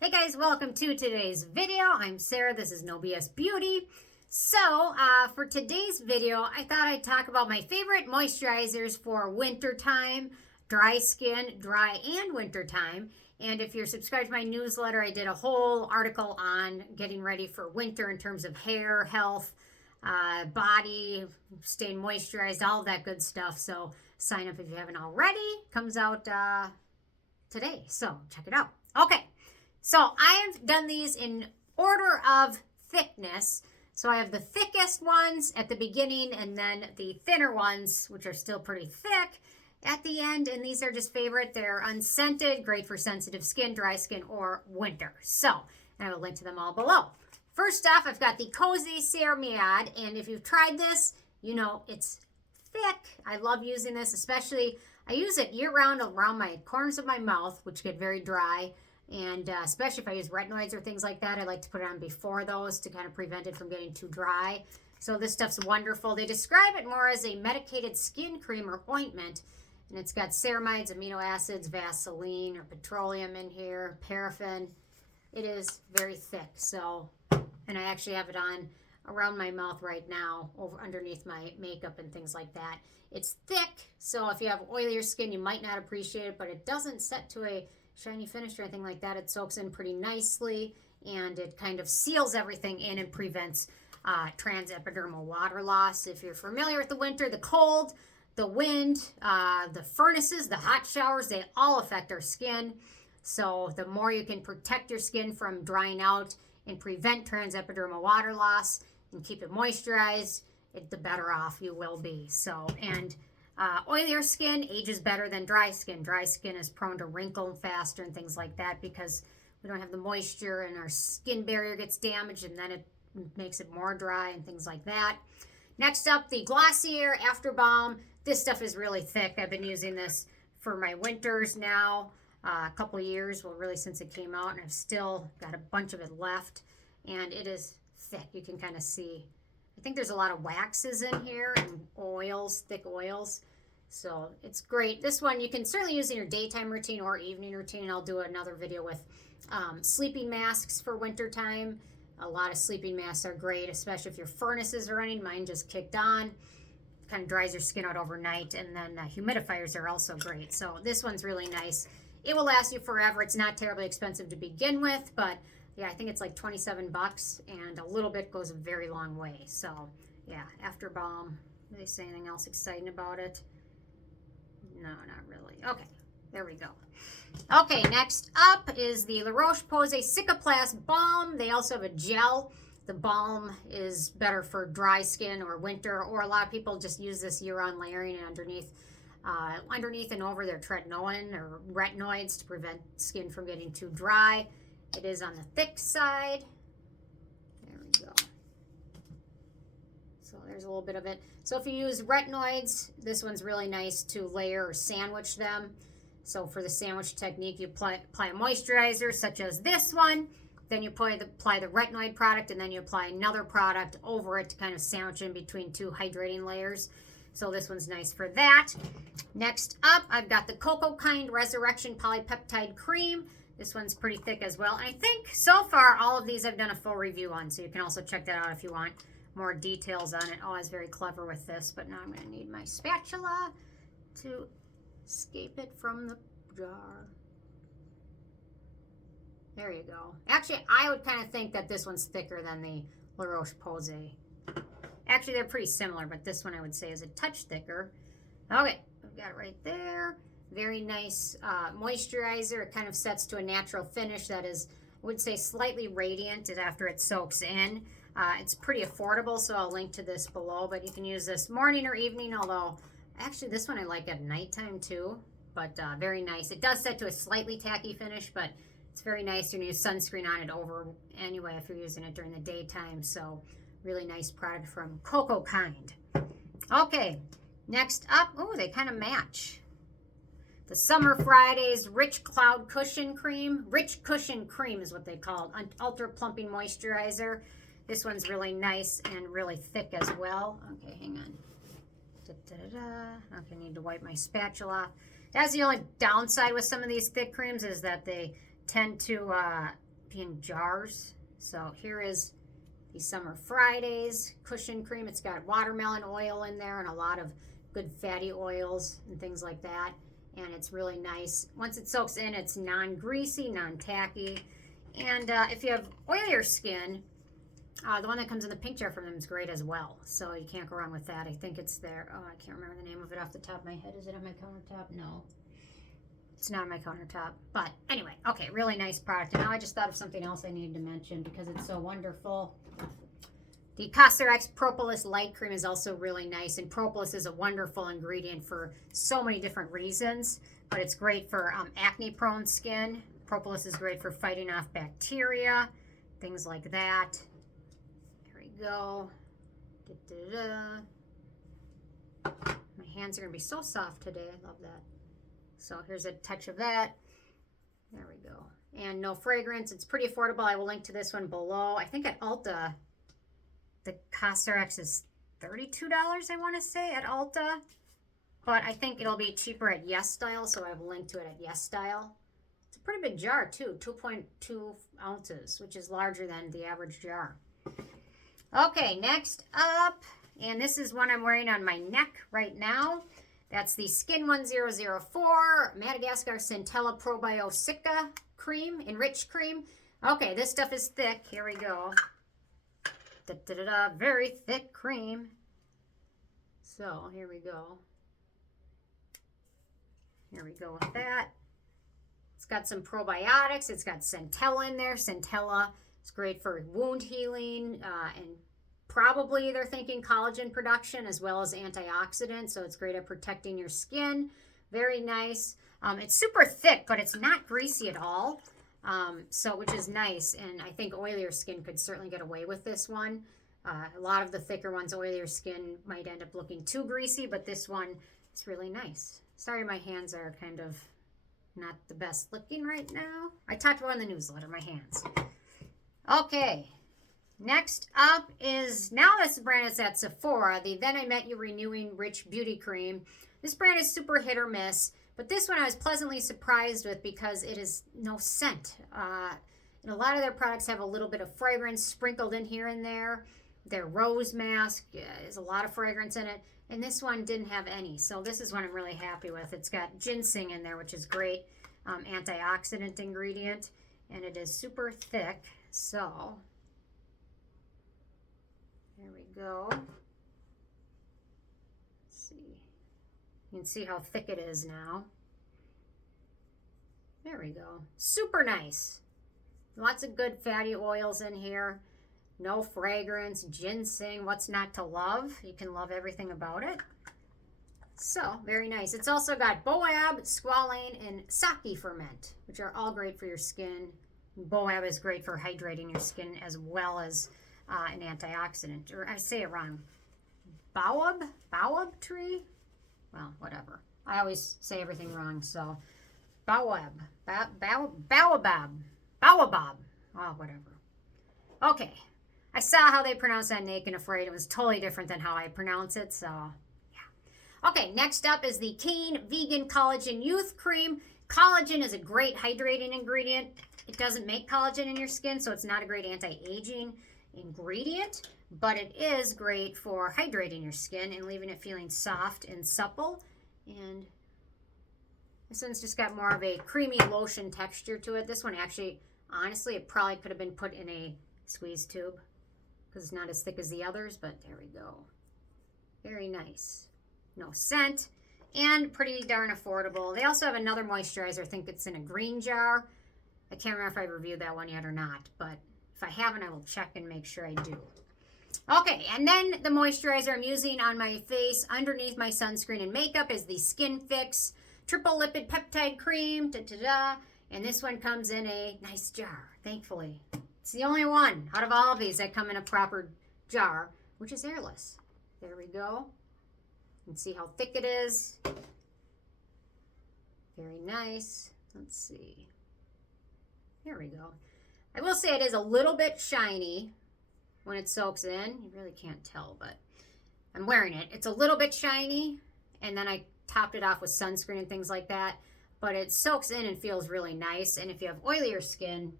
Hey guys, welcome to today's video. I'm Sarah, this is No BS Beauty. So, for today's video, I thought I'd talk about my favorite moisturizers for winter time, dry skin, dry and winter time. And if you're subscribed to my newsletter, I did a whole article on getting ready for winter in terms of hair, health, body, staying moisturized, all of that good stuff. So sign up if you haven't already. Comes out today, so check it out. Okay. So I have done these in order of thickness. So I have the thickest ones at the beginning and then the thinner ones, which are still pretty thick, at the end. And these are just favorite. They're unscented, great for sensitive skin, dry skin, or winter. So I will link to them all below. First off, I've got the Kose Ceramiaid. And if you've tried this, you know it's thick. I love using this, especially I use it year round around my corners of my mouth, which get very dry. And especially if I use retinoids or things like that, I like to put it on before those to kind of prevent it from getting too dry. So this stuff's wonderful. They describe it more as a medicated skin cream or ointment. And it's got ceramides, amino acids, Vaseline or petroleum in here, paraffin. It is very thick. So, and I actually have it on around my mouth right now, over underneath my makeup and things like that. It's thick, so if you have oilier skin, you might not appreciate it, but it doesn't set to a shiny finish or anything like that. It soaks in pretty nicely and it kind of seals everything in and prevents transepidermal water loss. If you're familiar with the winter, the cold, the wind, the furnaces, the hot showers, they all affect our skin. So the more you can protect your skin from drying out and prevent transepidermal water loss and keep it moisturized, the better off you will be. So, and oilier skin ages better than dry skin. Dry skin is prone to wrinkle faster and things like that because we don't have the moisture and our skin barrier gets damaged and then it makes it more dry and things like that. Next up, the Glossier After Balm. This stuff is really thick. I've been using this for my winters now, a couple years, well really since it came out, and I've still got a bunch of it left. And it is thick. You can kind of see. I think there's a lot of waxes in here and oils, thick oils. So it's great. This one you can certainly use in your daytime routine or evening routine. I'll do another video with sleeping masks for winter time. A lot of sleeping masks are great, especially if your furnaces are running. Mine just kicked on. Kind of dries your skin out overnight. And then humidifiers are also great. So this one's really nice. It will last you forever. It's not terribly expensive to begin with, but yeah, I think it's like 27 bucks, and a little bit goes a very long way. So, yeah, After Balm. Do they say anything else exciting about it? No, not really. Okay, there we go. Okay, next up is the Roche-Posay Cicaplast Balm. They also have a gel. The balm is better for dry skin or winter, or a lot of people just use this year-round, layering it underneath and over their tretinoin or retinoids to prevent skin from getting too dry. It is on the thick side. There we go. So there's a little bit of it. So if you use retinoids, this one's really nice to layer or sandwich them. So for the sandwich technique, you apply a moisturizer such as this one. Then you apply the retinoid product, and then you apply another product over it to kind of sandwich in between two hydrating layers. So this one's nice for that. Next up, I've got the Cocokind Resurrection Polypeptide Cream. This one's pretty thick as well. And I think so far all of these I've done a full review on, so you can also check that out if you want more details on it. Oh, I was very clever with this, but now I'm going to need my spatula to escape it from the jar. There you go. Actually, I would kind of think that this one's thicker than the La Roche-Posay. Actually, they're pretty similar, but this one I would say is a touch thicker. Okay, I've got it right there. Very nice moisturizer. It kind of sets to a natural finish that is, I would say, slightly radiant after it soaks in. It's pretty affordable, so I'll link to this below, but you can use this morning or evening, although actually this one I like at nighttime too, but very nice. It does set to a slightly tacky finish, but it's very nice. You're going to use sunscreen on it over anyway if you're using it during the daytime, so really nice product from Cocokind. Okay, next up, oh, they kind of match. The Summer Fridays Rich Cloud Cushion Cream. Rich Cushion Cream is what they call it. Ultra Plumping Moisturizer. This one's really nice and really thick as well. Okay, hang on. Okay, I need to wipe my spatula. That's the only downside with some of these thick creams is that they tend to Alpine jars. So here is the Summer Fridays cushion cream. It's got watermelon oil in there and a lot of good fatty oils and things like that. And it's really nice. Once it soaks in, it's non-greasy, non-tacky. And if you have oilier skin, the one that comes in the pink jar from them is great as well. So you can't go wrong with that. I think it's their, oh, I can't remember the name of it off the top of my head. Is it on my countertop? No. It's not on my countertop. But anyway, okay, really nice product. And now I just thought of something else I needed to mention because it's so wonderful. The Cosrx Propolis Light Cream is also really nice. And Propolis is a wonderful ingredient for so many different reasons. But it's great for acne-prone skin. Propolis is great for fighting off bacteria, things like that. Here we go. My hands are going to be so soft today. I love that. So here's a touch of that. There we go. And no fragrance. It's pretty affordable. I will link to this one below. I think at Ulta, the Cosrx is $32, I want to say, at Ulta. But I think it'll be cheaper at Yes Style, so I have a link to it at Yes Style. It's a pretty big jar, too. 2.2 ounces, which is larger than the average jar. Okay, next up, and this is one I'm wearing on my neck right now. That's the Skin 1004 Madagascar Centella ProBio Cica cream, Enrich cream. Okay, this stuff is thick. Here we go. Very thick cream. So, here we go. Here we go with that. It's got some probiotics. It's got Centella in there. Centella is great for wound healing and probably they're thinking collagen production as well as antioxidants. So it's great at protecting your skin. Very nice. It's super thick, but it's not greasy at all. Which is nice. And I think oilier skin could certainly get away with this one. A lot of the thicker ones, oilier skin might end up looking too greasy, but this one is really nice. Sorry, my hands are kind of not the best looking right now. I talked about in the newsletter, my hands. Okay, next up is, now this brand is at Sephora, the Then I Met You Renewing Rich Beauty Cream. This brand is super hit or miss, but this one I was pleasantly surprised with because it is no scent. And a lot of their products have a little bit of fragrance sprinkled in here and there. Their rose mask has a lot of fragrance in it. And this one didn't have any. So this is one I'm really happy with. It's got ginseng in there, which is great antioxidant ingredient. And it is super thick. So, there we go. Let's see. You can see how thick it is now. There we go. Super nice. Lots of good fatty oils in here. No fragrance, ginseng, what's not to love? You can love everything about it. So, very nice. It's also got boab, squalane, and sake ferment, which are all great for your skin. Boab is great for hydrating your skin as well as an antioxidant. Or I say it wrong. Baobab tree? Well, whatever. I always say everything wrong, so baobab. Oh, whatever. Okay. I saw how they pronounce that Naked and Afraid. It was totally different than how I pronounce it, so yeah. Okay, next up is the Kaine Vegan Collagen Youth Cream. Collagen is a great hydrating ingredient. It doesn't make collagen in your skin, so it's not a great anti-aging ingredient, but it is great for hydrating your skin and leaving it feeling soft and supple. And this one's just got more of a creamy lotion texture to it. This one actually, honestly, it probably could have been put in a squeeze tube because it's not as thick as the others, but there we go. Very nice. No scent and pretty darn affordable. They also have another moisturizer. I think it's in a green jar. I can't remember if I reviewed that one yet or not, but if I haven't, I will check and make sure I do. Okay, and then the moisturizer I'm using on my face underneath my sunscreen and makeup is the Skinfix Triple Lipid Peptide Cream. And this one comes in a nice jar, thankfully. It's the only one out of all of these that come in a proper jar, which is airless. There we go. You can see how thick it is. Very nice. Let's see. There we go. I will say it is a little bit shiny when it soaks in. You really can't tell, but I'm wearing it. It's a little bit shiny, and then I topped it off with sunscreen and things like that, but it soaks in and feels really nice. And if you have oilier skin,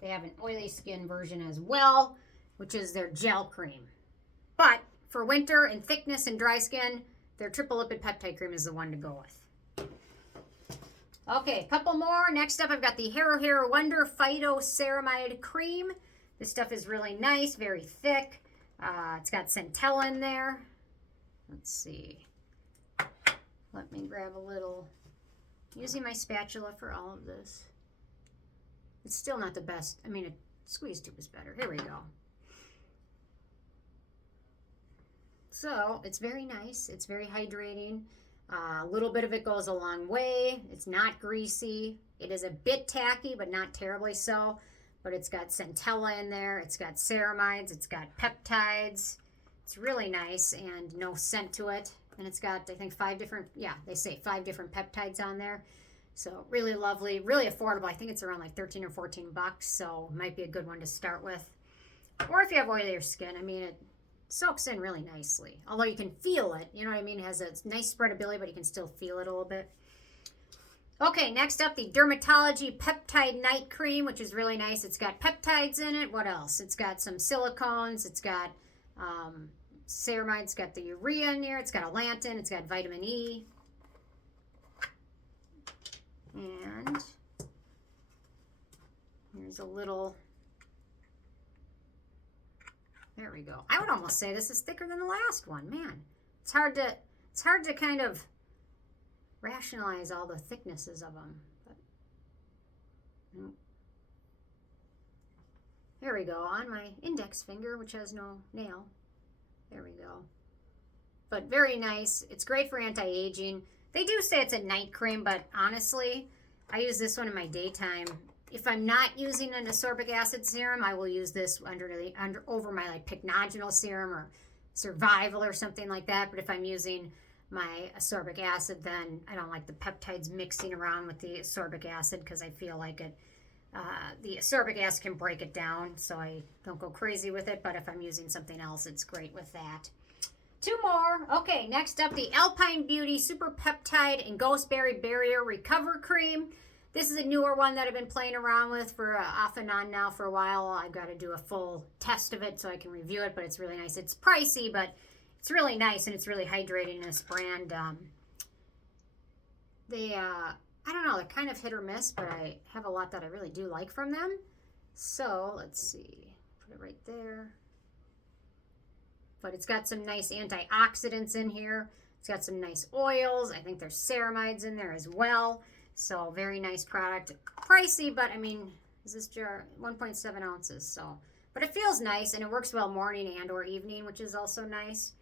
They have an oily skin version as well, which is their gel cream. But for winter and thickness and dry skin, their triple lipid peptide cream is the one to go with. Okay, a couple more. Next up, I've got the Haruharu Wonder Phyto Ceramiaid Cream. This stuff is really nice, very thick. It's got Centella in there. Let's see. Let me grab a little. Using my spatula for all of this. It's still not the best. I mean, a squeeze tube is better. Here we go. So, it's very nice. It's very hydrating. A little bit of it goes a long way. It's not greasy. It is a bit tacky, but not terribly so. But it's got Centella in there. It's got ceramides. It's got peptides. It's really nice and no scent to it. And it's got, I think, 5 different, they say 5 different peptides on there. So really lovely, really affordable. I think it's around like 13 or 14 bucks. So might be a good one to start with. Or if you have oilier skin, I mean, it soaks in really nicely. Although you can feel it, you know what I mean? It has a nice spreadability, but you can still feel it a little bit. Okay, next up, the DRMTLGY Peptide Night Cream, which is really nice. It's got peptides in it. What else? It's got some silicones. It's got ceramide. It's got the urea in here. It's got allantin. It's got vitamin E. And here's a little... There we go. I would almost say this is thicker than the last one. Man, it's hard to kind of rationalize all the thicknesses of them. But, there we go. On my index finger, which has no nail. There we go. But very nice. It's great for anti-aging. They do say it's a night cream, but honestly, I use this one in my daytime. If I'm not using an ascorbic acid serum, I will use this over my like pycnogenol serum or survival or something like that. But if I'm using my ascorbic acid, then I don't like the peptides mixing around with the ascorbic acid because I feel like it, the ascorbic acid can break it down, so I don't go crazy with it. But if I'm using something else, it's great with that. 2 more. Okay, next up, the Alpine Beauty Super Peptide and Ghostberry Barrier Recover Cream. This is a newer one that I've been playing around with for off and on now for a while. I've got to do a full test of it so I can review it, but it's really nice. It's pricey, but it's really nice, and it's really hydrating in this brand. I don't know, they're kind of hit or miss, but I have a lot that I really do like from them. So, let's see. Put it right there. But it's got some nice antioxidants in here. It's got some nice oils. I think there's ceramides in there as well. So, very nice product. Pricey, but I mean, is this jar 1.7 ounces? So, but it feels nice, and it works well morning and or evening, which is also nice.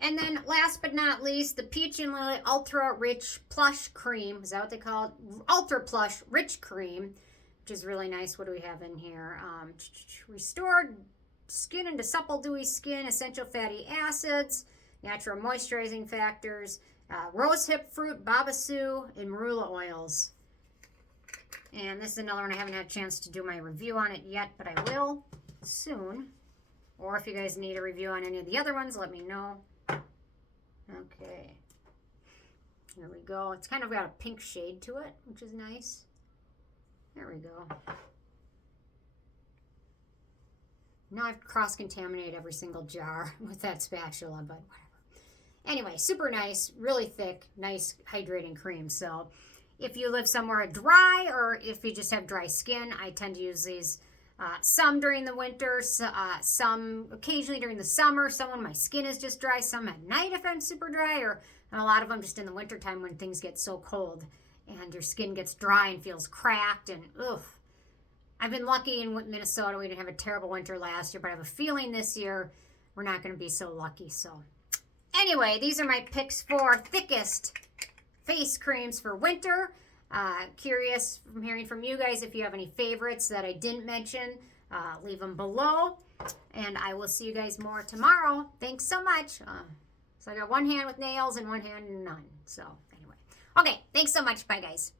And then last but not least, the Peach and Lily Ultra Rich Plush Cream. Is that what they call it? Ultra Plush Rich Cream, which is really nice. What do we have in here? Restored skin into supple, dewy skin, essential fatty acids, natural moisturizing factors, rosehip fruit, babassu, and marula oils. And this is another one I haven't had a chance to do my review on it yet, but I will soon. Or if you guys need a review on any of the other ones, let me know. Okay. There we go. It's kind of got a pink shade to it, which is nice. There we go. Now I've cross-contaminated every single jar with that spatula, but whatever. Anyway, super nice, really thick, nice hydrating cream. So if you live somewhere dry or if you just have dry skin, I tend to use these some during the winter, some occasionally during the summer, some when my skin is just dry, some at night if I'm super dry, and a lot of them just in the wintertime when things get so cold and your skin gets dry and feels cracked and ugh. I've been lucky in Minnesota. We didn't have a terrible winter last year, but I have a feeling this year we're not going to be so lucky. So anyway, these are my picks for thickest face creams for winter. Curious from hearing from you guys if you have any favorites that I didn't mention. Leave them below. And I will see you guys more tomorrow. Thanks so much. So I got one hand with nails and one hand and none. So anyway. Okay, thanks so much. Bye, guys.